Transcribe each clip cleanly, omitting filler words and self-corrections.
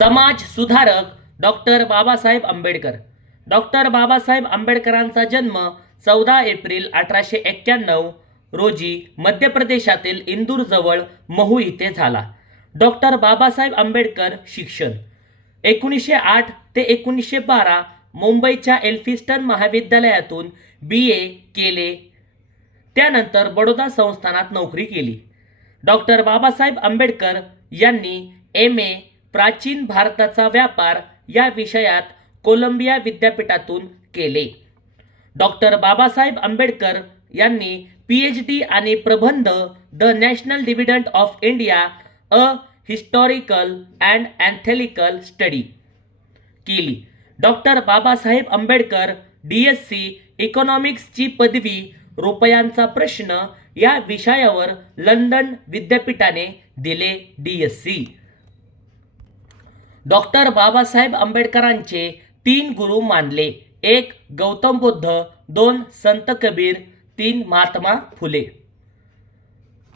समाज सुधारक doctor Babasaheb Ambedkar. Doctor Babasaheb आंबेडकरांचा जन्म 14 एप्रिल 1891 रोजी मध्य प्रदेशातील इंदूरजवळ महू इथे झाला. डॉक्टर बाबासाहेब आंबेडकर शिक्षण 1908 ते 1912 मुंबईच्या एल्फिस्टन महाविद्यालयातून BA केले. त्यानंतर बडोदा संस्थानात नोकरी केली. डॉक्टर बाबासाहेब आंबेडकर यांनी MA प्राचीन भारताचा व्यापार या विषयात कोलंबिया विद्यापीठातून केले. डॉक्टर बाबासाहेब आंबेडकर यांनी PhD आणि प्रबंध the national dividend of India a historical and analytical study केली. डॉक्टर बाबासाहेब आंबेडकर DSc इकॉनॉमिक्सची पदवी रुपयांचा प्रश्न या विषयावर लंडन विद्यापीठाने दिले. DSc. डॉक्टर बाबासाहेब आंबेडकरांचे 3 गुरु मानले. 1 गौतम बुद्ध, 2 संत कबीर, 3 महात्मा फुले.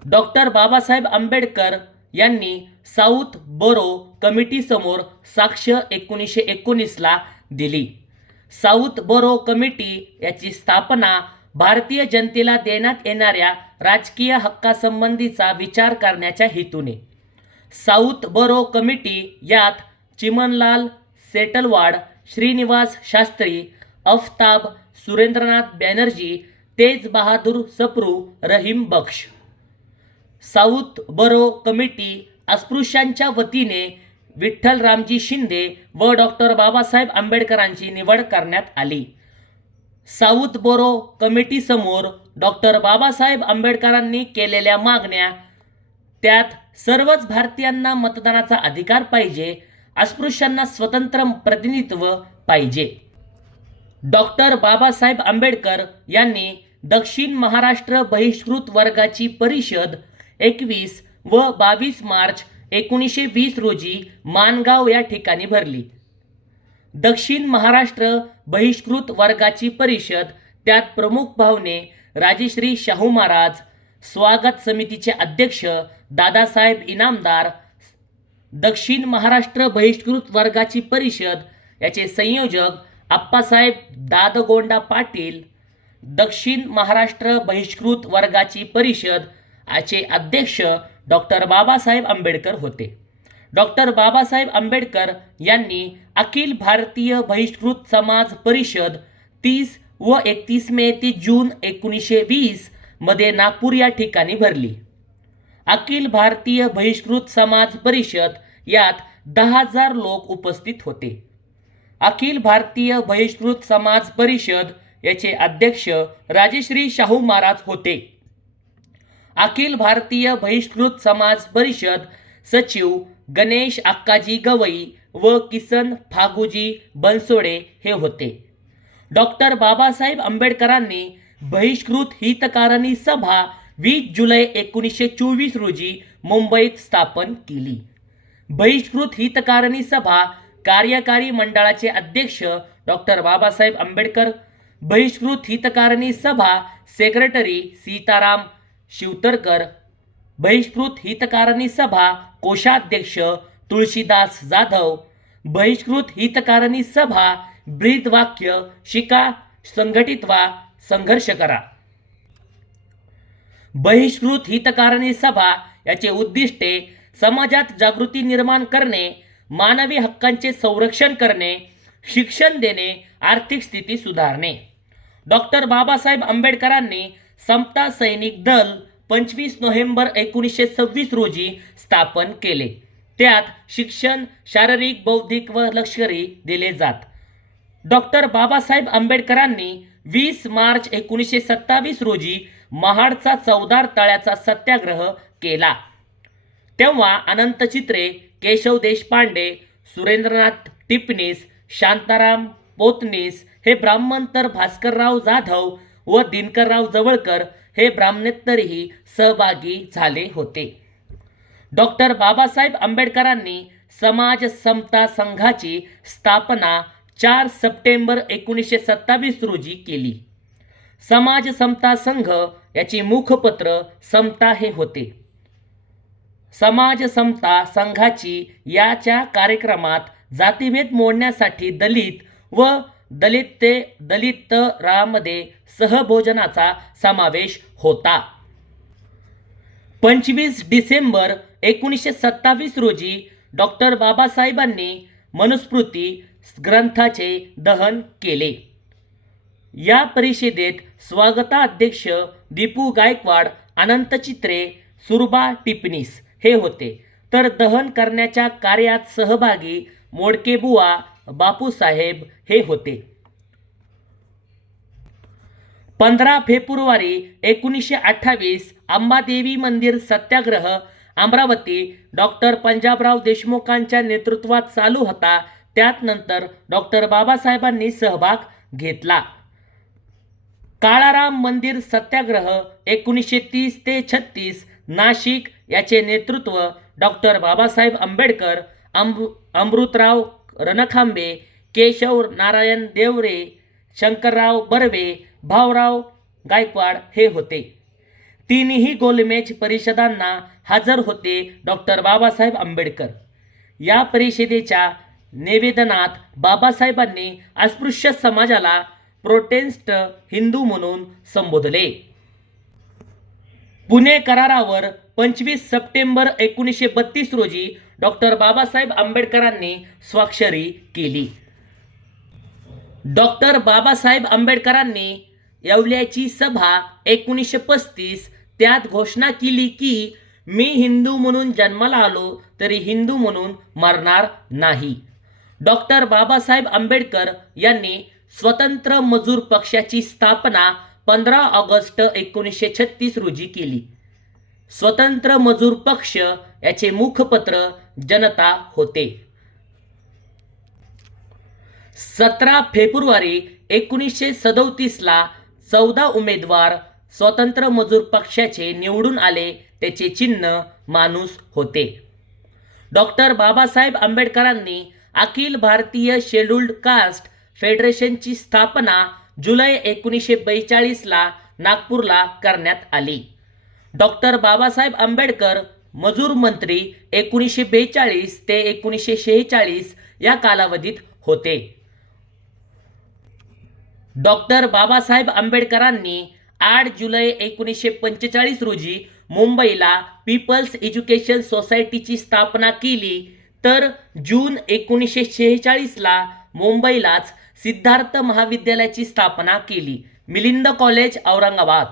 डॉक्टर बाबासाहेब आंबेडकर यांनी साऊथ बोरो कमिटीसमोर साक्ष 1919ला दिली. साऊथ बोरो कमिटी याची स्थापना भारतीय जनतेला देण्यात येणाऱ्या राजकीय हक्कासंबंधीचा विचार करण्याच्या हेतूने. साऊथ बोरो कमिटी यात चिमनलाल सेटलवाड, श्रीनिवास शास्त्री, अफ्ताब सुरेंद्रनाथ बॅनर्जी, तेज बहादूर सप्रू, रहीम बख्श. साऊथ बोरो कमिटी अस्पृश्यांच्या वतीने विठ्ठल रामजी शिंदे व डॉक्टर बाबासाहेब आंबेडकरांची निवड करण्यात आली. साऊथ बोरो कमिटीसमोर डॉक्टर बाबासाहेब आंबेडकरांनी केलेल्या मागण्या, त्यात सर्वच भारतीयांना मतदानाचा अधिकार पाहिजे, अस्पृश्यांना स्वतंत्र प्रतिनिधित्व पाहिजे. डॉक्टर बाबासाहेब आंबेडकर यांनी दक्षिण महाराष्ट्र बहिष्कृत वर्गाची परिषद 21 व 22 मार्च 1920 रोजी माणगाव या ठिकाणी भरली. दक्षिण महाराष्ट्र बहिष्कृत वर्गाची परिषद, त्यात प्रमुख पाहुणे राजेश्री शाहू महाराज, स्वागत समितीचे अध्यक्ष दादासाहेब इनामदार. दक्षिण महाराष्ट्र बहिष्कृत वर्गाची परिषद याचे संयोजक आप्पासाहेब दादगोंडा पाटील. दक्षिण महाराष्ट्र बहिष्कृत वर्गाची परिषद याचे अध्यक्ष डॉक्टर बाबासाहेब आंबेडकर होते. डॉक्टर बाबासाहेब आंबेडकर यांनी अखिल भारतीय बहिष्कृत समाज परिषद 30 व 31 मे ते जून 1920 मध्ये नागपूर या ठिकाणी भरली. अखिल भारतीय बहिष्कृत समाज परिषद यात 10,000 लोक उपस्थित होते. अखिल भारतीय बहिष्कृत समाज परिषद याचे अध्यक्ष राजेश्री शाहू महाराज होते. अखिल भारतीय बहिष्कृत समाज परिषद सचिव गणेश अक्काजी गवई व किसन फागुजी बनसोडे हे होते. डॉक्टर बाबासाहेब आंबेडकरांनी बहिष्कृत हितकारिणी सभा 20 जुलै 1924 रोजी मुंबईत स्थापन केली. बहिष्कृत हितकारिणी सभा कार्यकारी मंडळाचे अध्यक्ष डॉक्टर बाबासाहेब आंबेडकर. बहिष्कृत हितकारिणी सभा सेक्रेटरी सीताराम शिवतरकर. बहिष्कृत हितकारिणी सभा कोषाध्यक्ष तुळशीदास जाधव. बहिष्कृत हितकारिणी सभा ब्रीदवाक्य शिका, संघटित व्हा, संघर्ष करा. बहिष्कृत हितकारिणी सभा याचे उद्दिष्टे समाजात जागृती निर्माण करणे, मानवी हक्कांचे संरक्षण करणे, शिक्षण देणे, आर्थिक स्थिती सुधारणे. डॉक्टर बाबासाहेब आंबेडकरांनी समता सैनिक दल 25 नोव्हेंबर 1926 रोजी स्थापन केले. त्यात शिक्षण, शारीरिक, बौद्धिक व लष्करी दिले जात. डॉक्टर बाबासाहेब आंबेडकरांनी 20 मार्च 1927 रोजी महाडचा चौदार तळ्याचा सत्याग्रह केला. तेव्हा अनंत चित्रे, केशव देशपांडे, सुरेंद्रनाथ टिपणीस, शांताराम पोतनीस हे ब्राह्मण, तर भास्करराव जाधव व दिनकरराव जवळकर हे ब्राह्मणेतरही सहभागी झाले होते. डॉक्टर बाबासाहेब आंबेडकरांनी समाज समता संघाची स्थापना 4 सप्टेंबर 1927 रोजी केली. समाज समता संघ याचे मुखपत्र समता हे होते. समाज समता संघाची याच्या कार्यक्रमात जातीभेद मोडण्यासाठी दलित व दलितरामध्ये सहभोजनाचा समावेश होता. 25 डिसेंबर 1927 रोजी डॉक्टर बाबासाहेबांनी मनुस्मृती ग्रंथाचे दहन केले. या परिषदेत स्वागताध्यक्ष दीपू गायकवाड, अनंत चित्रे, सुरबा टिपणीस हे होते. तर दहन करण्याच्या कार्यात सहभागी मोडकेबुवा बापूसाहेब हे होते. 15 फेब्रुवारी 1928 अंबादेवी मंदिर सत्याग्रह अमरावती डॉक्टर पंजाबराव देशमुखांच्या नेतृत्वात चालू होता. त्यात नंतर डॉक्टर बाबासाहेबांनी सहभाग घेतला. काळाराम मंदिर सत्याग्रह 1930 ते 36 नाशिक याचे नेतृत्व डॉक्टर बाबासाहेब आंबेडकर, अमृतराव रणखांबे, केशव नारायण देवरे, शंकरराव बर्वे, भाऊराव गायकवाड हे होते. तीनही गोलमेज परिषदांना हजर होते डॉक्टर बाबासाहेब आंबेडकर. या परिषदेच्या निवेदनात बाबासाहेबांनी अस्पृश्य समाजाला प्रोटेस्टंट हिंदू म्हणून संबोधले. पुणे करारावर 25 सप्टेंबर 1932 रोजी डॉक्टर बाबासाहेब आंबेडकरांनी स्वाक्षरी केली. डॉक्टर बाबासाहेब आंबेडकरांनी येवल्याची सभा 1935 त्यात घोषणा केली की मी हिंदू म्हणून जन्माला आलो तरी हिंदू म्हणून मरणार नाही. डॉक्टर बाबासाहेब आंबेडकर यांनी स्वतंत्र मजूर पक्षाची स्थापना 15 ऑगस्ट 1936 रोजी केली. स्वतंत्र मजूर पक्ष याचे मुखपत्र जनता होते. 17 फेब्रुवारी 1937 ला 14 उमेदवार स्वतंत्र मजूर पक्षाचे निवडून आले. त्याचे चिन्ह माणूस होते. डॉक्टर बाबासाहेब आंबेडकरांनी अखिल भारतीय शेड्यूल्ड कास्ट फेडरेशनची स्थापना जुलै 1942 ला नागपूरला करण्यात आली. डॉक्टर बाबासाहेब आंबेडकर मजूर मंत्री 1942 ते 1946 या कालावधीत होते. डॉक्टर बाबासाहेब आंबेडकरांनी 8 जुलै 1945 रोजी मुंबईला पीपल्स एज्युकेशन सोसायटीची स्थापना केली. तर जून 1946 ला मुंबईलाच सिद्धार्थ महाविद्यालयाची स्थापना केली. मिलिंद कॉलेज औरंगाबाद.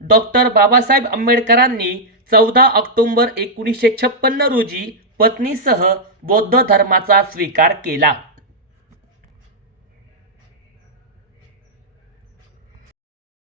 डॉक्टर बाबासाहेब आंबेडकरांनी 14 ऑक्टोबर 1956 रोजी पत्नीसह बौद्ध धर्माचा स्वीकार केला.